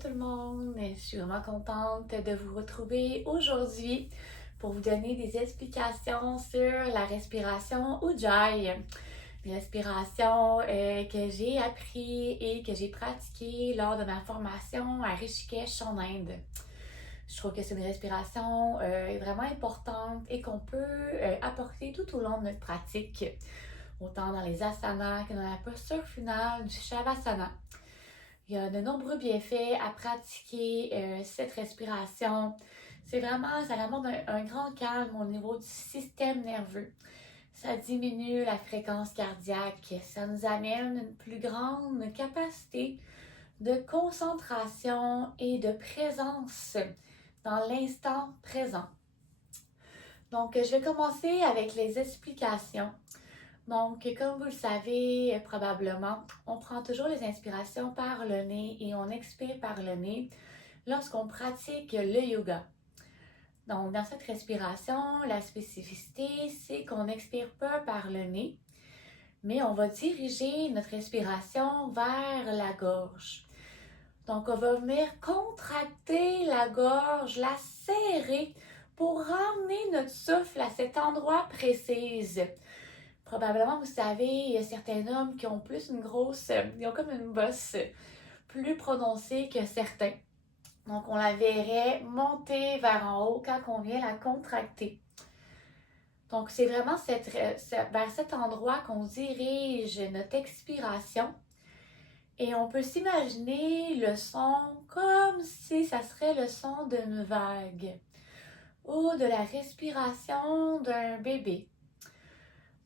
Tout le monde, je suis vraiment contente de vous retrouver aujourd'hui pour vous donner des explications sur la respiration Ujjayi. Une respiration que j'ai appris et que j'ai pratiquée lors de ma formation à Rishikesh en Inde. Je trouve que c'est une respiration vraiment importante et qu'on peut apporter tout au long de notre pratique, autant dans les asanas que dans la posture finale du Shavasana. Il y a de nombreux bienfaits à pratiquer cette respiration. C'est vraiment, ça apporte un grand calme au niveau du système nerveux. Ça diminue la fréquence cardiaque. Ça nous amène une plus grande capacité de concentration et de présence dans l'instant présent. Donc, je vais commencer avec les explications. Donc, comme vous le savez probablement, on prend toujours les inspirations par le nez et on expire par le nez lorsqu'on pratique le yoga. Donc, dans cette respiration, la spécificité, c'est qu'on n'expire pas par le nez, mais on va diriger notre respiration vers la gorge. Donc, on va venir contracter la gorge, la serrer pour ramener notre souffle à cet endroit précis. Probablement, vous savez, il y a certains hommes qui ont plus une grosse, ils ont comme une bosse plus prononcée que certains. Donc, on la verrait monter vers en haut quand on vient la contracter. Donc, c'est vraiment vers cet endroit qu'on dirige notre expiration. Et on peut s'imaginer le son comme si ça serait le son d'une vague ou de la respiration d'un bébé.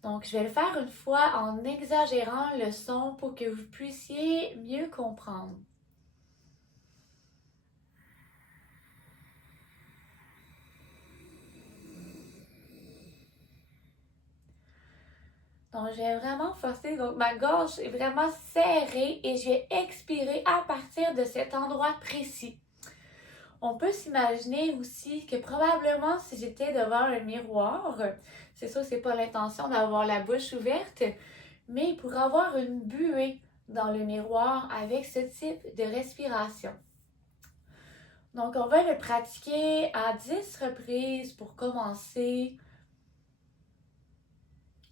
Donc, je vais le faire une fois en exagérant le son pour que vous puissiez mieux comprendre. Donc, je vais vraiment forcer. Donc, ma gorge est vraiment serrée et je vais expirer à partir de cet endroit précis. On peut s'imaginer aussi que probablement si j'étais devant un miroir, c'est sûr, c'est pas l'intention d'avoir la bouche ouverte, mais il pourrait avoir une buée dans le miroir avec ce type de respiration. Donc, on va le pratiquer à 10 reprises pour commencer.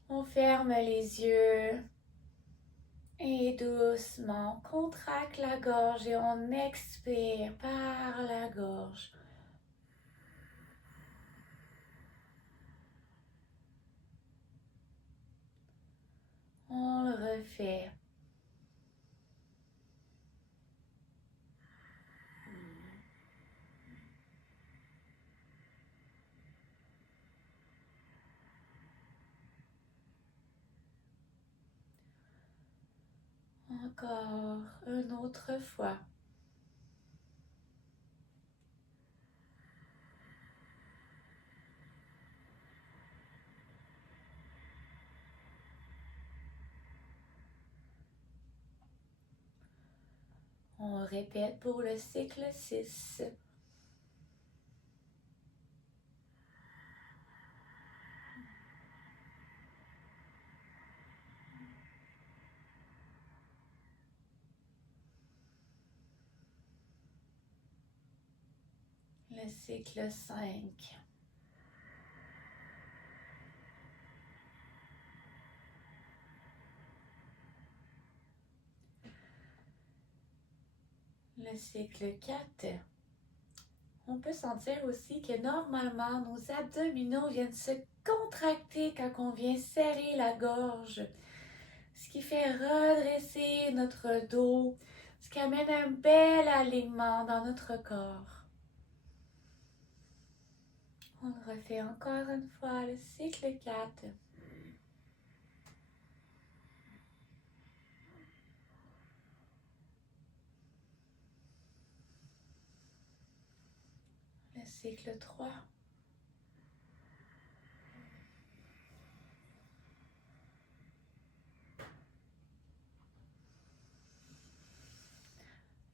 On ferme les yeux et doucement, on contracte la gorge et on expire par la gorge. On le refait. Encore une autre fois. On répète pour le cycle 6. Le cycle 5. Le cycle 4. On peut sentir aussi que normalement, nos abdominaux viennent se contracter quand on vient serrer la gorge, ce qui fait redresser notre dos, ce qui amène un bel alignement dans notre corps. On le refait encore une fois, le cycle 4. Le cycle 3.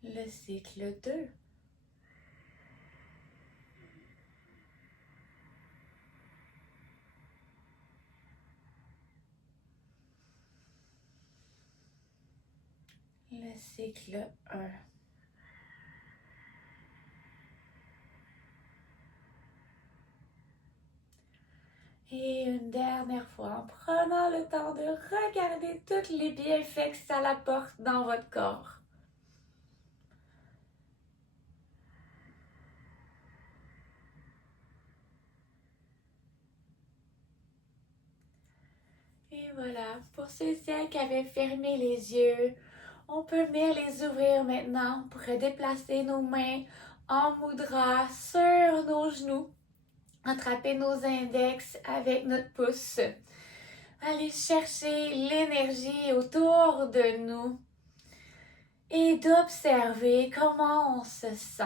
Le cycle 2. Le cycle 1. Et une dernière fois, en prenant le temps de regarder tous les bienfaits que ça apporte dans votre corps. Et voilà, pour ceux-ci qui avaient fermé les yeux, on peut venir les ouvrir maintenant pour déplacer nos mains en mudra sur nos genoux. Attraper nos index avec notre pouce. Aller chercher l'énergie autour de nous et d'observer comment on se sent.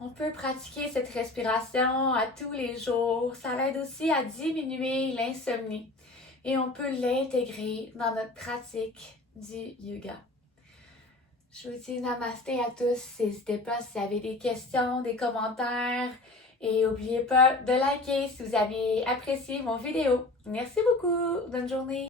On peut pratiquer cette respiration à tous les jours. Ça aide aussi à diminuer l'insomnie et on peut l'intégrer dans notre pratique du yoga. Je vous dis namasté à tous. N'hésitez pas si vous avez des questions, des commentaires. Et n'oubliez pas de liker si vous avez apprécié mon vidéo. Merci beaucoup. Bonne journée.